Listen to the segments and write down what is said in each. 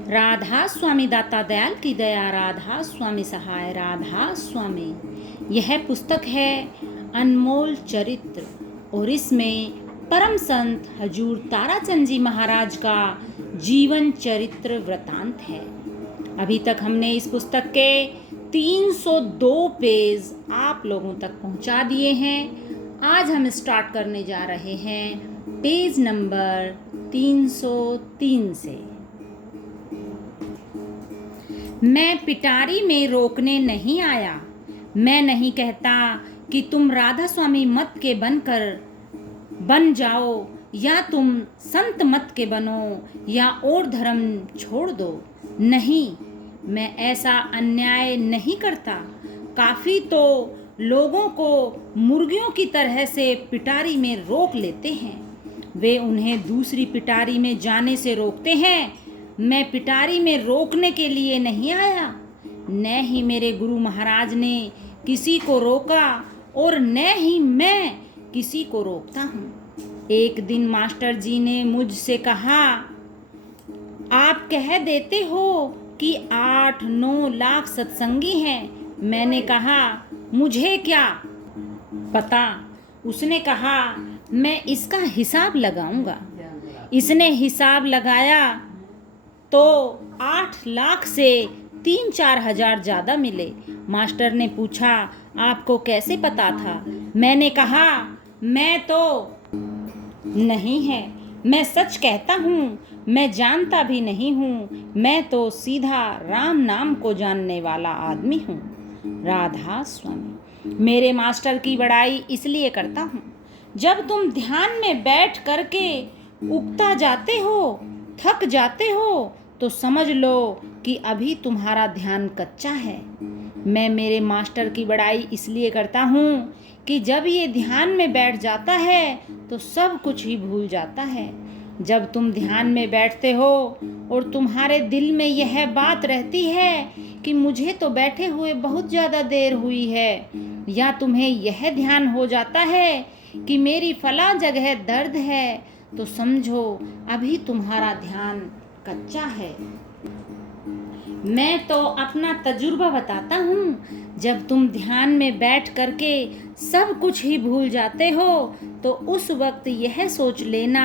राधा स्वामी दाता दयाल की दया, राधा स्वामी सहाय, राधा स्वामी। यह पुस्तक है अनमोल चरित्र और इसमें परम संत हजूर ताराचंद जी महाराज का जीवन चरित्र वृतांत है। अभी तक हमने इस पुस्तक के 302 पेज आप लोगों तक पहुंचा दिए हैं। आज हम स्टार्ट करने जा रहे हैं पेज नंबर 303 से। मैं पिटारी में रोकने नहीं आया। मैं नहीं कहता कि तुम राधा स्वामी मत के बन जाओ या तुम संत मत के बनो या और धर्म छोड़ दो। नहीं, मैं ऐसा अन्याय नहीं करता। काफ़ी तो लोगों को मुर्गियों की तरह से पिटारी में रोक लेते हैं। वे उन्हें दूसरी पिटारी में जाने से रोकते हैं। मैं पिटारी में रोकने के लिए नहीं आया। न ही मेरे गुरु महाराज ने किसी को रोका और न ही मैं किसी को रोकता हूँ। एक दिन मास्टर जी ने मुझसे कहा, आप कह देते हो कि 8-9 लाख सत्संगी हैं। मैंने कहा, मुझे क्या पता। उसने कहा, मैं इसका हिसाब लगाऊंगा। इसने हिसाब लगाया तो 8 लाख से 3-4 हजार ज़्यादा मिले। मास्टर ने पूछा, आपको कैसे पता था? मैंने कहा, मैं तो नहीं है, मैं सच कहता हूँ। मैं जानता भी नहीं हूँ। मैं तो सीधा राम नाम को जानने वाला आदमी हूँ। राधा स्वामी। मेरे मास्टर की बड़ाई इसलिए करता हूँ, जब तुम ध्यान में बैठ करके उगता जाते हो, थक जाते हो, तो समझ लो कि अभी तुम्हारा ध्यान कच्चा है। मैं मेरे मास्टर की बड़ाई इसलिए करता हूँ कि जब ये ध्यान में बैठ जाता है तो सब कुछ ही भूल जाता है। जब तुम ध्यान में बैठते हो और तुम्हारे दिल में यह बात रहती है कि मुझे तो बैठे हुए बहुत ज़्यादा देर हुई है, या तुम्हें यह ध्यान हो जाता है कि मेरी फला जगह दर्द है, तो समझो अभी तुम्हारा ध्यान कच्चा है। मैं तो अपना तजुर्बा बताता हूँ। जब तुम ध्यान में बैठ करके सब कुछ ही भूल जाते हो तो उस वक्त यह सोच लेना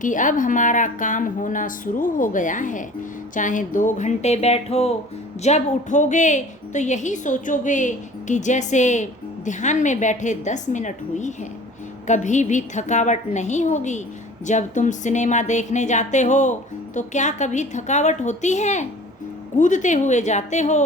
कि अब हमारा काम होना शुरू हो गया है। चाहे 2 घंटे बैठो, जब उठोगे तो यही सोचोगे कि जैसे ध्यान में बैठे 10 मिनट हुई है। कभी भी थकावट नहीं होगी। जब तुम सिनेमा देखने जाते हो तो क्या कभी थकावट होती है? कूदते हुए जाते हो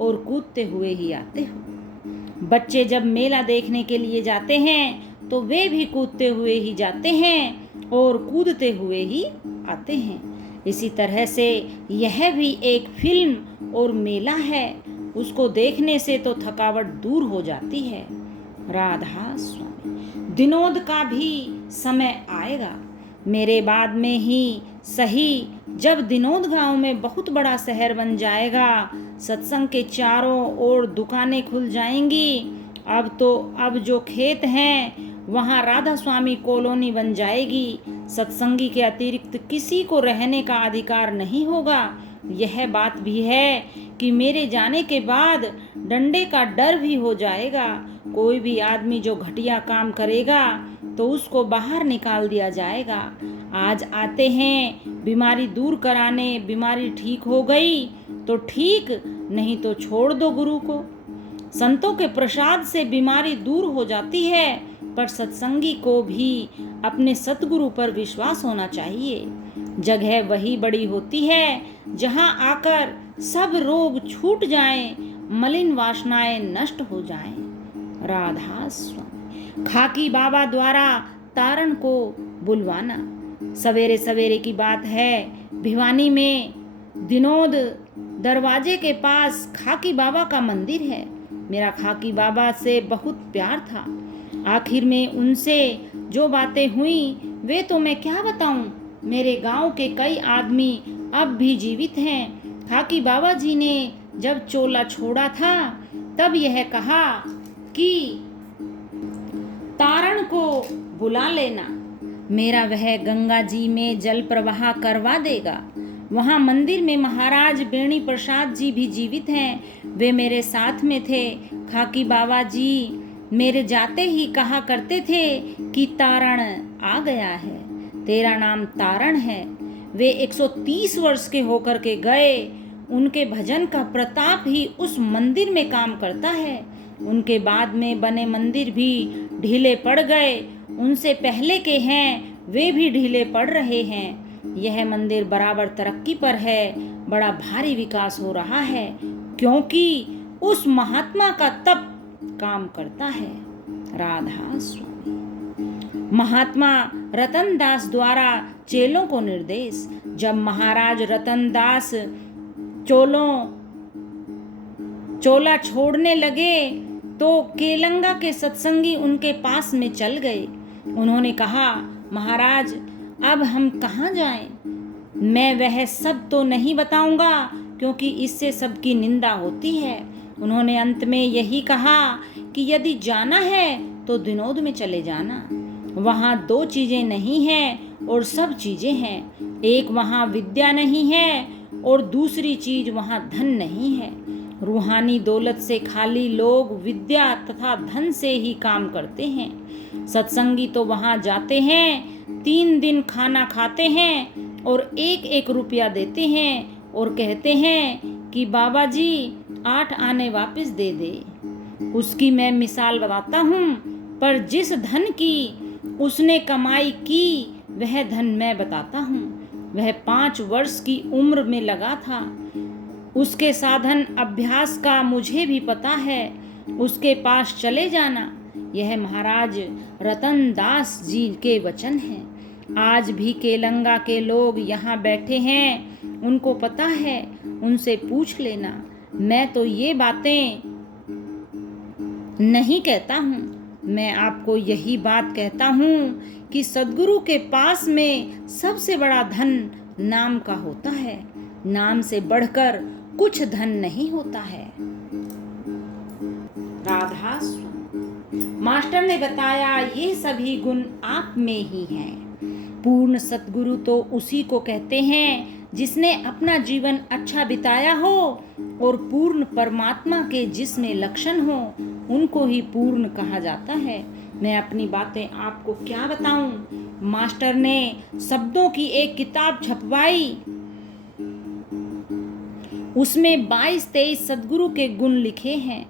और कूदते हुए ही आते हो। बच्चे जब मेला देखने के लिए जाते हैं तो वे भी कूदते हुए ही जाते हैं और कूदते हुए ही आते हैं। इसी तरह से यह भी एक फिल्म और मेला है। उसको देखने से तो थकावट दूर हो जाती है। राधा स्वामी। विनोद का भी समय आएगा, मेरे बाद में ही सही, जब विनोद गांव में बहुत बड़ा शहर बन जाएगा। सत्संग के चारों ओर दुकानें खुल जाएंगी। अब जो खेत हैं वहाँ राधा स्वामी कॉलोनी बन जाएगी। सत्संगी के अतिरिक्त किसी को रहने का अधिकार नहीं होगा। यह बात भी है कि मेरे जाने के बाद डंडे का डर भी हो जाएगा। कोई भी आदमी जो घटिया काम करेगा तो उसको बाहर निकाल दिया जाएगा। आज आते हैं बीमारी दूर कराने, बीमारी ठीक हो गई तो ठीक, नहीं तो छोड़ दो गुरु को। संतों के प्रसाद से बीमारी दूर हो जाती है, पर सत्संगी को भी अपने सतगुरु पर विश्वास होना चाहिए। जगह वही बड़ी होती है जहां आकर सब रोग छूट जाएं, मलिन वासनाएं नष्ट हो जाएं। राधा स्वामी। खाकी बाबा द्वारा तारण को बुलवाना। सवेरे सवेरे की बात है, भिवानी में विनोद दरवाजे के पास खाकी बाबा का मंदिर है। मेरा खाकी बाबा से बहुत प्यार था। आखिर में उनसे जो बातें हुई वे तो मैं क्या बताऊं। मेरे गांव के कई आदमी अब भी जीवित हैं। खाकी बाबा जी ने जब चोला छोड़ा था तब यह कहा कि तारण को बुला लेना, मेरा वह गंगा जी में जल प्रवाह करवा देगा। वहाँ मंदिर में महाराज बेणी प्रसाद जी भी जीवित हैं। वे मेरे साथ में थे। खाकी बाबा जी मेरे जाते ही कहा करते थे कि तारण आ गया है, तेरा नाम तारण है। वे 130 वर्ष के होकर के गए। उनके भजन का प्रताप ही उस मंदिर में काम करता है। उनके बाद में बने मंदिर भी ढीले पड़ गए। उनसे पहले के हैं वे भी ढीले पड़ रहे हैं। यह मंदिर बराबर तरक्की पर है। बड़ा भारी विकास हो रहा है, क्योंकि उस महात्मा का तप काम करता है। राधा स्वामी। महात्मा रतन दास द्वारा चेलों को निर्देश। जब महाराज रतन दास चोला छोड़ने लगे तो केलंगा के सत्संगी उनके पास में चल गए। उन्होंने कहा, महाराज अब हम कहाँ जाएं? मैं वह सब तो नहीं बताऊंगा, क्योंकि इससे सबकी निंदा होती है। उन्होंने अंत में यही कहा कि यदि जाना है तो दिनोद में चले जाना। वहाँ 2 चीजें नहीं हैं और सब चीजें हैं। एक वहाँ विद्या नहीं है और दूसरी चीज वहाँ धन नहीं है। रूहानी दौलत से खाली लोग विद्या तथा धन से ही काम करते हैं। सत्संगी तो वहाँ जाते हैं, 3 दिन खाना खाते हैं और 1-1 रुपया देते हैं और कहते हैं कि बाबा जी 8 आने वापस दे दे। उसकी मैं मिसाल बताता हूँ, पर जिस धन की उसने कमाई की वह धन मैं बताता हूँ। वह 5 वर्ष की उम्र में लगा था। उसके साधन अभ्यास का मुझे भी पता है। उसके पास चले जाना। यह महाराज रतन दास जी के वचन हैं। आज भी केलंगा के लोग यहाँ बैठे हैं, उनको पता है, उनसे पूछ लेना। मैं तो ये बातें नहीं कहता हूँ। मैं आपको यही बात कहता हूँ कि सद्गुरु के पास में सबसे बड़ा धन नाम का होता है। नाम से बढ़कर कुछ धन नहीं होता है। राधा स्वामी। मास्टर ने बताया ये सभी गुण आप में ही हैं। पूर्ण सद्गुरु तो उसी को कहते हैं जिसने अपना जीवन अच्छा बिताया हो, और पूर्ण परमात्मा के जिसमें लक्षण हो उनको ही पूर्ण कहा जाता है। मैं अपनी बातें आपको क्या बताऊं। मास्टर ने शब्दों की एक किताब छपवाई। उसमें 22-23 सद्गुरु के गुण लिखे हैं।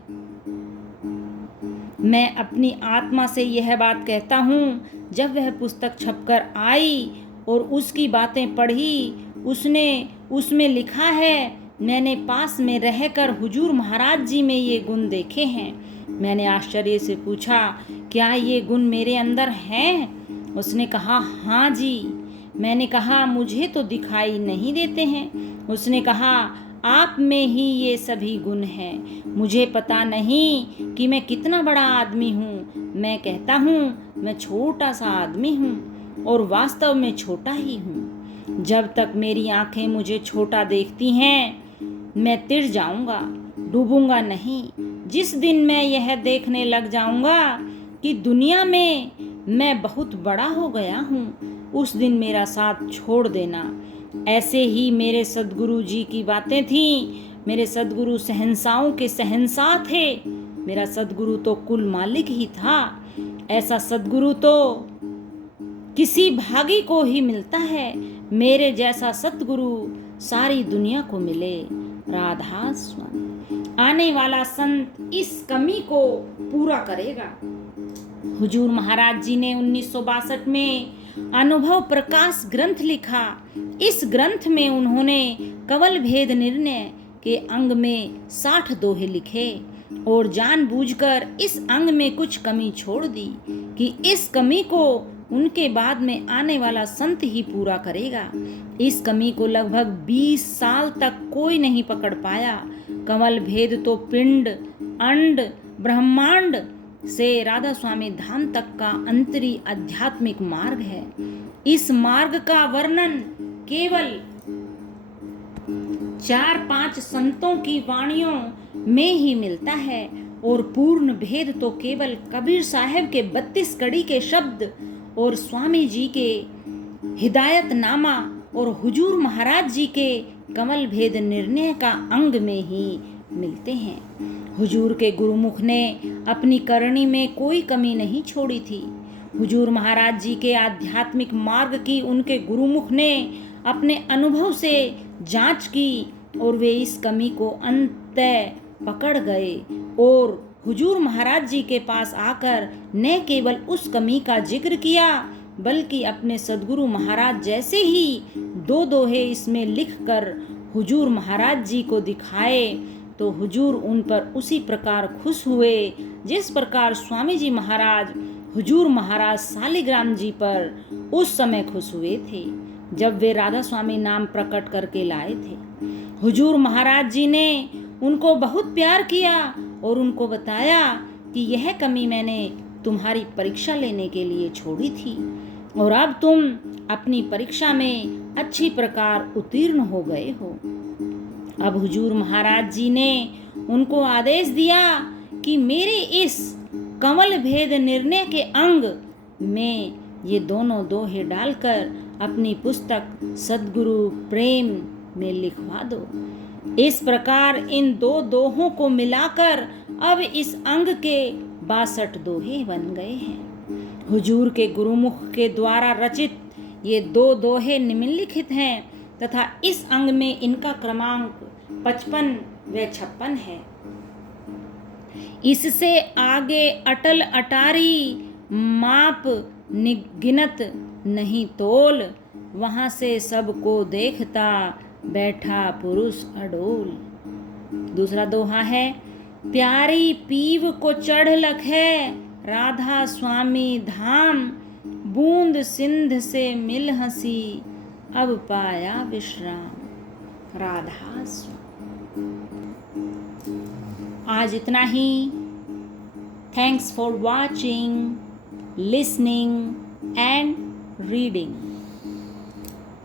मैं अपनी आत्मा से यह बात कहता हूँ, जब वह पुस्तक छपकर आई और उसकी बातें पढ़ी, उसमें लिखा है, मैंने पास में रहकर हुजूर महाराज जी में ये गुण देखे हैं। मैंने आश्चर्य से पूछा, क्या ये गुण मेरे अंदर हैं? उसने कहा, हाँ जी। मैंने कहा, मुझे तो दिखाई नहीं देते हैं। उसने कहा, आप में ही ये सभी गुण हैं। मुझे पता नहीं कि मैं कितना बड़ा आदमी हूँ। मैं कहता हूँ मैं छोटा सा आदमी हूँ और वास्तव में छोटा ही हूँ। जब तक मेरी आंखें मुझे छोटा देखती हैं, मैं तिर जाऊंगा, डूबूंगा नहीं। जिस दिन मैं यह देखने लग जाऊंगा कि दुनिया में मैं बहुत बड़ा हो गया हूँ, उस दिन मेरा साथ छोड़ देना। ऐसे ही मेरे सद्गुरु जी की बातें थीं। मेरे सद्गुरु शहंशाहों के शहंशाह थे। मेरा सद्गुरु तो कुल मालिक ही था। ऐसा सद्गुरु तो किसी भागी को ही मिलता है। मेरे जैसा सद्गुरु सारी दुनिया को मिले। राधा स्वामी। आने वाला संत इस कमी को पूरा करेगा। हुजूर महाराज जी ने 1962 में अनुभव प्रकाश ग्रंथ लिखा। इस ग्रंथ में उन्होंने कवल भेद निर्णय के अंग में 60 दोहे लिखे और जानबूझकर इस अंग में कुछ कमी छोड़ दी कि इस कमी को उनके बाद में आने वाला संत ही पूरा करेगा। इस कमी को लगभग 20 साल तक कोई नहीं पकड़ पाया। कमल भेद तो पिंड, अंड, ब्रह्मांड से राधा स्वामी धाम तक का अंतरी आध्यात्मिक मार्ग है। इस मार्ग का वर्णन केवल 4-5 संतों की वाणियों में ही मिलता है, और पूर्ण भेद तो केवल कबीर साहब के 32 कड़ी के शब्द और स्वामी जी के हिदायतनामा और हुजूर महाराज जी के कमल भेद निर्णय का अंग में ही मिलते हैं। हुजूर के गुरुमुख ने अपनी करनी में कोई कमी नहीं छोड़ी थी। हुजूर महाराज जी के आध्यात्मिक मार्ग की उनके गुरुमुख ने अपने अनुभव से जांच की और वे इस कमी को अंततः पकड़ गए और हुजूर महाराज जी के पास आकर न केवल उस कमी का जिक्र किया बल्कि अपने सद्गुरु महाराज जैसे ही दो दोहे इसमें लिखकर हुजूर महाराज जी को दिखाए तो हुजूर उन पर उसी प्रकार खुश हुए जिस प्रकार स्वामी जी महाराज हुजूर महाराज सालिग्राम जी पर उस समय खुश हुए थे जब वे राधा स्वामी नाम प्रकट करके लाए थे। हुजूर महाराज जी ने उनको बहुत प्यार किया और उनको बताया कि यह कमी मैंने तुम्हारी परीक्षा लेने के लिए छोड़ी थी और अब तुम अपनी परीक्षा में अच्छी प्रकार उत्तीर्ण हो गए हो। अब हुजूर महाराज जी ने उनको आदेश दिया कि मेरे इस कमल भेद निर्णय के अंग में ये दोनों दोहे डालकर अपनी पुस्तक सद्गुरु प्रेम में लिखवा दो। इस प्रकार इन दो दोहों को मिलाकर अब इस अंग के 62 दोहे बन गए हैं। हुजूर के गुरुमुख के द्वारा रचित ये दो दोहे निम्नलिखित हैं तथा इस अंग में इनका क्रमांक 55 व 56 है। इससे आगे अटल अटारी माप गिनत नहीं तोल, वहां से सबको देखता बैठा पुरुष अडोल। दूसरा दोहा है, प्यारी पीव को चढ़ लखे राधा स्वामी धाम, बूंद सिंध से मिल हंसी अब पाया विश्राम राधा स्वामी। आज इतना ही। Thanks for watching, listening and reading.